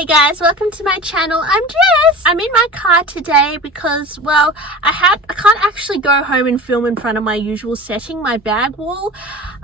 Hey guys, welcome to my channel. I'm Jess. I'm in my car today because, well, I can't actually go home and film in front of my usual setting, my bag wall.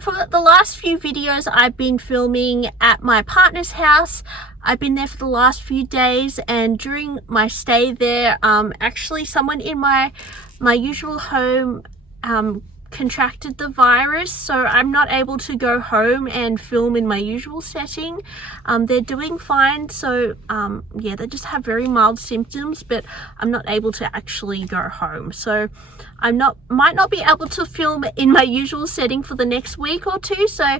For the last few videos, I've been filming at my partner's house. I've been there for the last few days, and during my stay there, actually someone in my usual home contracted the virus, so I'm not able to go home and film in my usual setting. They're doing fine, so yeah, they just have very mild symptoms, but I'm not able to actually go home, so might not be able to film in my usual setting for the next week or two. So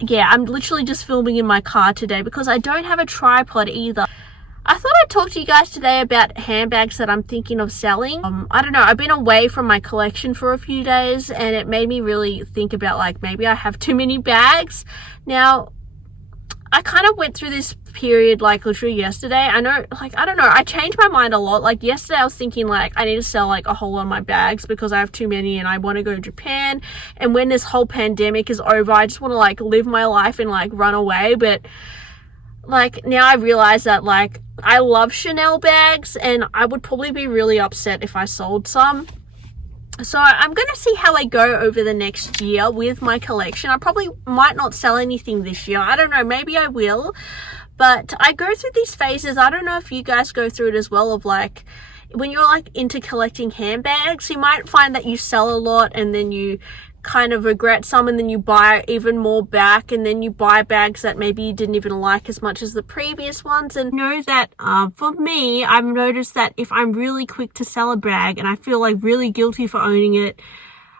yeah, I'm literally just filming in my car today because I don't have a tripod either. I thought I'd talk to you guys today about handbags that I'm thinking of selling. I don't know, I've been away from my collection for a few days, and it made me really think about, like, maybe I have too many bags. Now, I kind of went through this period, like, literally yesterday. I know, like, I don't know, I changed my mind a lot. Like, yesterday I was thinking, like, I need to sell, like, a whole lot of my bags because I have too many and I want to go to Japan. And when this whole pandemic is over, I just want to, like, live my life and, like, run away. But, like, now I realize that, like, I love Chanel bags and I would probably be really upset if I sold some. So I'm going to see how I go over the next year with my collection. I probably might not sell anything this year. I don't know, maybe I will. But I go through these phases. I don't know if you guys go through it as well, of, like, when you're, like, into collecting handbags, you might find that you sell a lot and then you kind of regret some, and then you buy even more back, and then you buy bags that maybe you didn't even like as much as the previous ones. And know that for me, I've noticed that if I'm really quick to sell a bag and I feel like really guilty for owning it,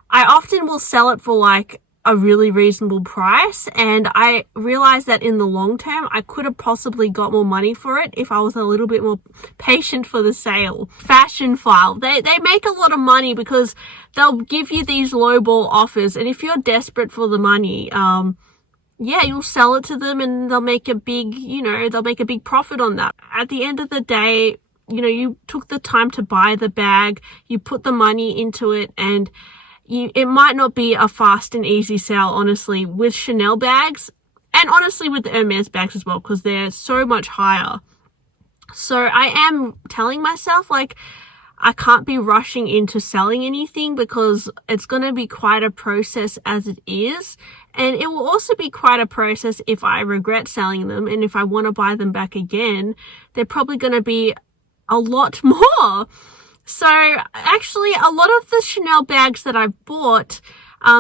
I often will sell it for, like, a really reasonable price. And I realized that in the long term, I could have possibly got more money for it if I was a little bit more patient for the sale. Fashion File, they make a lot of money because they'll give you these lowball offers, and if you're desperate for the money, yeah, you'll sell it to them and they'll make a big, they'll make a big profit on that. At the end of the day, you took the time to buy the bag, you put the money into it, and it might not be a fast and easy sale, honestly, with Chanel bags, and honestly with the Hermes bags as well, because they're so much higher. So I am telling myself, like, I can't be rushing into selling anything because it's going to be quite a process as it is. And it will also be quite a process if I regret selling them, and if I want to buy them back again, they're probably going to be a lot more. So actually, a lot of the Chanel bags that I've bought,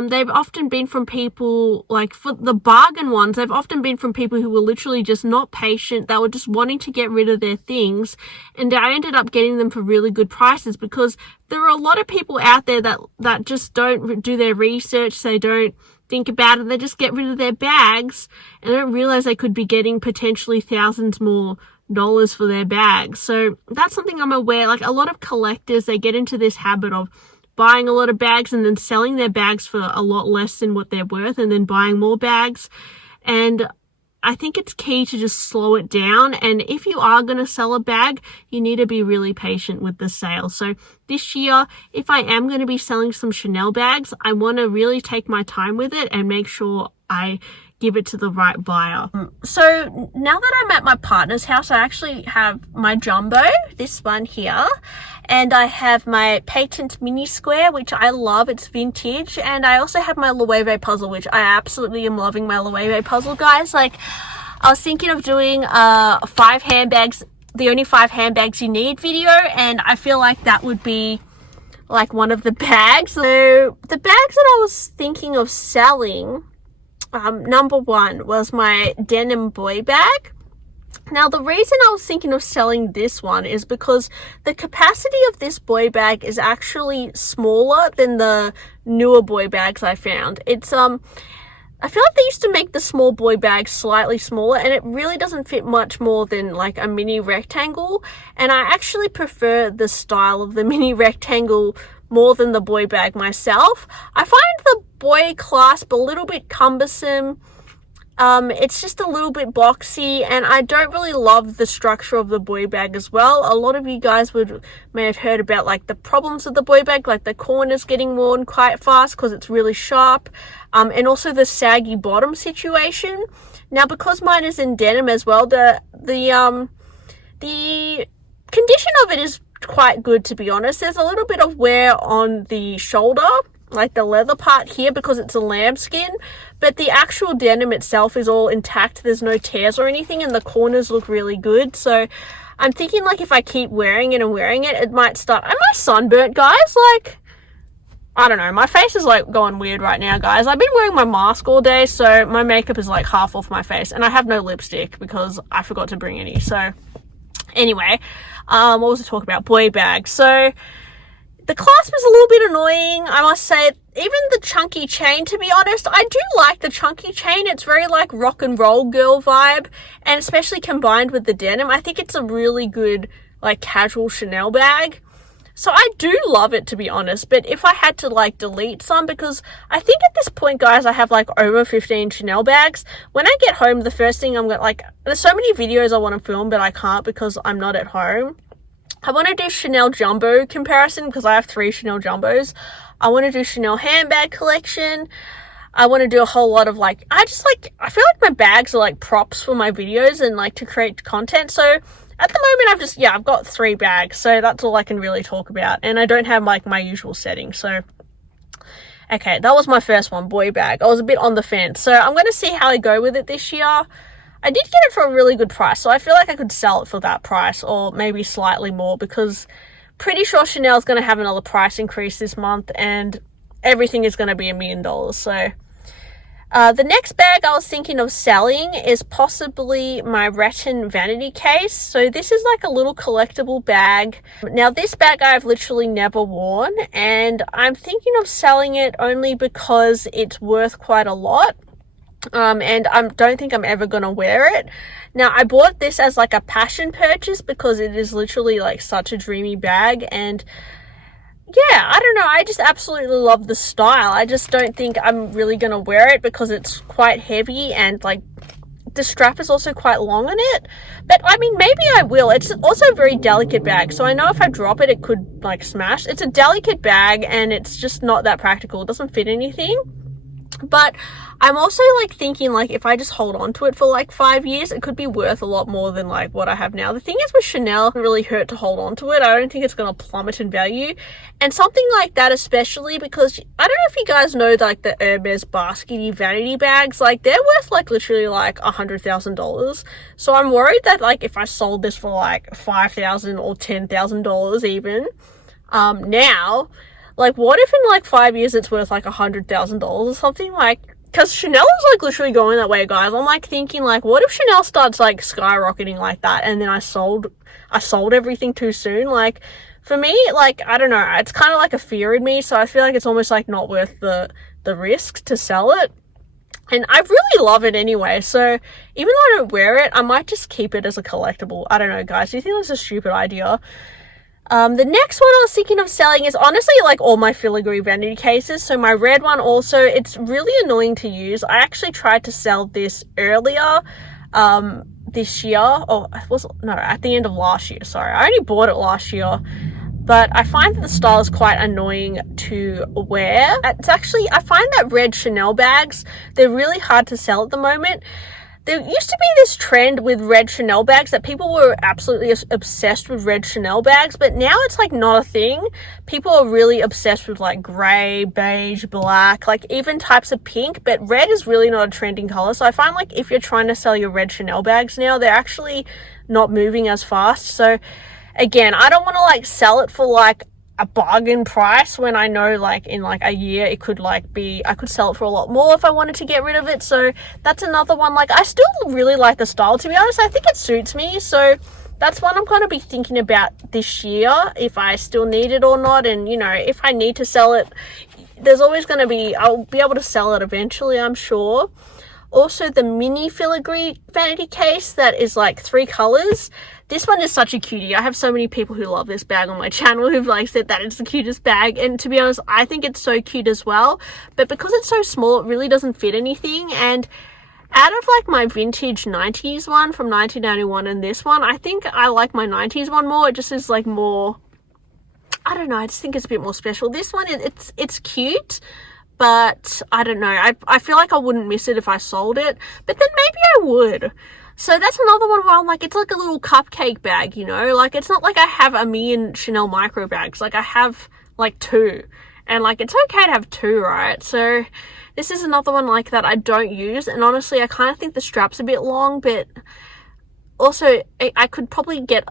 they've often been from people, like, for the bargain ones, they've often been from people who were literally just not patient. They were just wanting to get rid of their things, and I ended up getting them for really good prices because there are a lot of people out there that just don't do their research. They don't think about it. They just get rid of their bags and don't realize they could be getting potentially thousands more dollars for their bags. So that's something I'm aware. Like, a lot of collectors, they get into this habit of buying a lot of bags and then selling their bags for a lot less than what they're worth, and then buying more bags. And I think it's key to just slow it down. And if you are going to sell a bag, you need to be really patient with the sale. So this year, if I am going to be selling some Chanel bags, I want to really take my time with it and make sure I give it to the right buyer. So now that I'm at my partner's house, I actually have my jumbo, this one here, and I have my Patent Mini Square, which I love. It's vintage. And I also have my Loewe puzzle, which I absolutely am loving my Loewe puzzle, guys. Like, I was thinking of doing 5 handbags, the only 5 handbags you need video, and I feel like that would be like one of the bags. So the bags that I was thinking of selling, number 1 was my denim boy bag. Now, the reason I was thinking of selling this one is because the capacity of this boy bag is actually smaller than the newer boy bags I found. It's, I feel like they used to make the small boy bag slightly smaller, and it really doesn't fit much more than, like, a mini rectangle. And I actually prefer the style of the mini rectangle more than the boy bag myself. I find the boy clasp a little bit cumbersome. It's just a little bit boxy, and I don't really love the structure of the boy bag as well. A lot of you guys may have heard about, like, the problems with the boy bag, like the corners getting worn quite fast because it's really sharp, and also the saggy bottom situation. Now, because mine is in denim as well, the condition of it is quite good, to be honest. There's a little bit of wear on the shoulder, like the leather part here, because it's a lambskin, but the actual denim itself is all intact. There's no tears or anything, and the corners look really good. So I'm thinking, like, if I keep wearing it and wearing it, it might start... Am I sunburnt, guys? Like, I don't know. My face is, like, going weird right now, guys. I've been wearing my mask all day, so my makeup is, like, half off my face, and I have no lipstick because I forgot to bring any. So anyway, what was I talking about? Boy bag. So the clasp is a little bit annoying, I must say. Even the chunky chain, to be honest, I do like the chunky chain. It's very like rock and roll girl vibe, and especially combined with the denim, I think it's a really good like casual Chanel bag. So I do love it, to be honest. But if I had to like delete some, because I think at this point, guys, I have like over 15 Chanel bags. When I get home, the first thing I'm gonna, like, there's so many videos I want to film, but I can't because I'm not at home. I want to do Chanel Jumbo comparison because I have 3 Chanel Jumbos. I want to do Chanel handbag collection. I want to do a whole lot of like, I feel like my bags are like props for my videos and like to create content. So at the moment I've got 3 bags. So that's all I can really talk about. And I don't have like my usual settings. So, okay, that was my first one, boy bag. I was a bit on the fence. So I'm going to see how I go with it this year. I did get it for a really good price, so I feel like I could sell it for that price or maybe slightly more, because pretty sure Chanel's going to have another price increase this month and everything is going to be $1 million. So the next bag I was thinking of selling is possibly my Rattan vanity case. So this is like a little collectible bag. Now this bag I've literally never worn, and I'm thinking of selling it only because it's worth quite a lot. And I don't think I'm ever going to wear it. Now, I bought this as like a passion purchase because it is literally like such a dreamy bag. And yeah, I don't know. I just absolutely love the style. I just don't think I'm really going to wear it because it's quite heavy and like the strap is also quite long on it. But I mean, maybe I will. It's also a very delicate bag. So I know if I drop it, it could like smash. It's a delicate bag and it's just not that practical. It doesn't fit anything. But I'm also like thinking like if I just hold on to it for like 5 years, it could be worth a lot more than like what I have now. The thing is with Chanel, it really hurt to hold on to it. I don't think it's going to plummet in value. And something like that, especially because I don't know if you guys know like the Hermes baskety vanity bags, like they're worth like literally like $100,000. So I'm worried that like if I sold this for like $5,000 or $10,000 even, now, like what if in like 5 years it's worth like $100,000 or something? Like, because Chanel is like literally going that way, guys. I'm like thinking like, what if Chanel starts like skyrocketing like that and then I sold everything too soon? Like for me, like, I don't know, it's kind of like a fear in me. So I feel like it's almost like not worth the risk to sell it. And I really love it anyway. So even though I don't wear it, I might just keep it as a collectible. I don't know, guys. Do you think that's a stupid idea? The next one I was thinking of selling is honestly like all my filigree vanity cases. So my red one also, it's really annoying to use. I actually tried to sell this earlier this year, or at the end of last year, sorry. I only bought it last year, but I find that the style is quite annoying to wear. It's actually, I find that red Chanel bags, they're really hard to sell at the moment. There used to be this trend with red Chanel bags that people were absolutely obsessed with red Chanel bags, but now it's like not a thing. People are really obsessed with like gray, beige, black, like even types of pink, but red is really not a trending color. So I find like if you're trying to sell your red Chanel bags now, they're actually not moving as fast. So again, I don't want to like sell it for like a bargain price when I know like in like a year it could like be, I could sell it for a lot more if I wanted to get rid of it. So that's another one. Like I still really like the style, to be honest. I think it suits me. So that's one I'm going to be thinking about this year, if I still need it or not. And you know, if I need to sell it, there's always going to be, I'll be able to sell it eventually, I'm sure. Also the mini filigree vanity case that is like 3 colors. This one is such a cutie. I have so many people who love this bag on my channel who've like said that it's the cutest bag. And to be honest, I think it's so cute as well. But because it's so small, it really doesn't fit anything. And out of like my vintage 90s one from 1991 and this one, I think I like my 90s one more. It just is like more, I don't know, I just think it's a bit more special. This one, it's cute, but I don't know. I feel like I wouldn't miss it if I sold it, but then maybe I would. So that's another one where I'm like, it's like a little cupcake bag, you know? Like, it's not like I have a million Chanel micro bags. Like, I have like 2. And like, it's okay to have 2, right? So this is another one like that I don't use. And honestly, I kind of think the strap's a bit long, but also I could probably get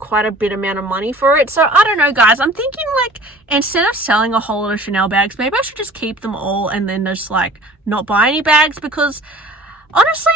quite a bit amount of money for it. So I don't know, guys. I'm thinking like, instead of selling a whole lot of Chanel bags, maybe I should just keep them all and then just like not buy any bags, because honestly,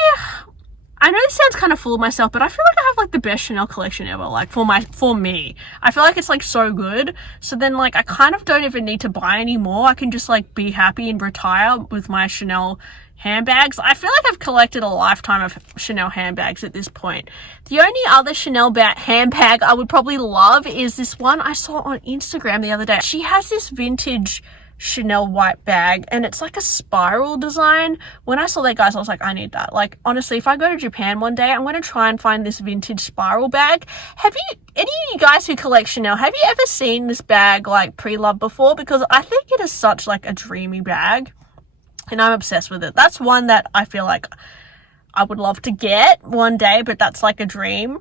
I know this sounds kind of full of myself, but I feel like I have like the best Chanel collection ever, like for me. I feel like it's like so good. So then like I kind of don't even need to buy any more. I can just like be happy and retire with my Chanel handbags. I feel like I've collected a lifetime of Chanel handbags at this point. The only other Chanel handbag I would probably love is this one I saw on Instagram the other day. She has this vintage Chanel white bag and it's like a spiral design. When I saw that, guys, I was like, I need that. Like, honestly, if I go to Japan one day, I'm going to try and find this vintage spiral bag. Have you, any of you guys who collect Chanel, have you ever seen this bag like pre-loved before? Because I think it is such like a dreamy bag and I'm obsessed with it. That's one that I feel like I would love to get one day, but that's like a dream.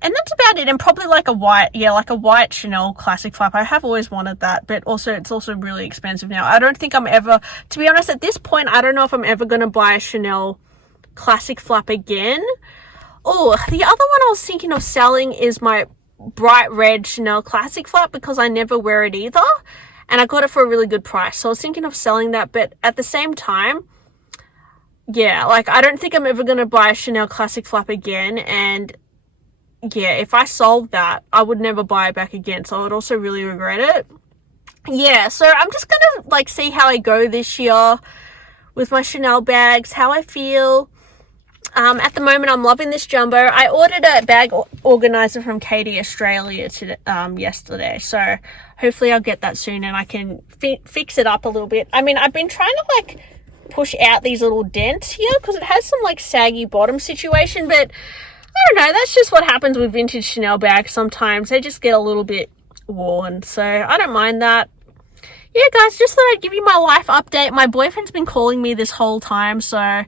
And that's about it. And probably like a white Chanel classic flap. I have always wanted that, but also it's also really expensive now. I don't think I'm ever, to be honest, at this point, I don't know if I'm ever going to buy a Chanel classic flap again. Oh, the other one I was thinking of selling is my bright red Chanel classic flap, because I never wear it either. And I got it for a really good price. So I was thinking of selling that, but at the same time, yeah, like I don't think I'm ever going to buy a Chanel classic flap again. And yeah, if I sold that, I would never buy it back again. So I would also really regret it. Yeah, so I'm just gonna like see how I go this year with my Chanel bags, how I feel. At the moment, I'm loving this jumbo. I ordered a bag organizer from Katie Australia yesterday. So hopefully I'll get that soon and I can fix it up a little bit. I mean, I've been trying to like push out these little dents here because it has some like saggy bottom situation, but I don't know, that's just what happens with vintage Chanel bags sometimes. They just get a little bit worn, so I don't mind that. Yeah, guys, just thought I'd give you my life update. My boyfriend's been calling me this whole time, so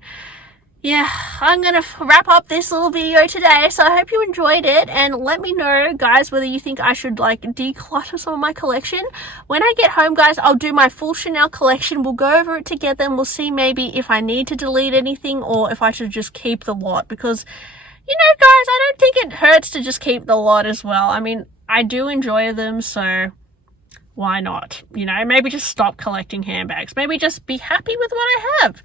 yeah, I'm gonna wrap up this little video today. So I hope you enjoyed it, and let me know, guys, whether you think I should like declutter some of my collection. When I get home, guys, I'll do my full Chanel collection. We'll go over it together and we'll see maybe if I need to delete anything or if I should just keep the lot, because you know, guys, I don't think it hurts to just keep the lot as well. I mean, I do enjoy them, so why not? You know, maybe just stop collecting handbags. Maybe just be happy with what I have.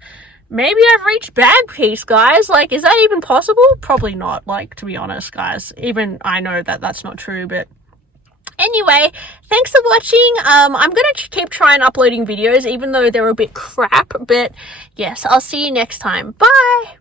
Maybe I've reached bag peace, guys. Like, is that even possible? Probably not, like, to be honest, guys. Even I know that that's not true, but anyway, thanks for watching. I'm going to keep trying uploading videos, even though they're a bit crap. But yes, I'll see you next time. Bye!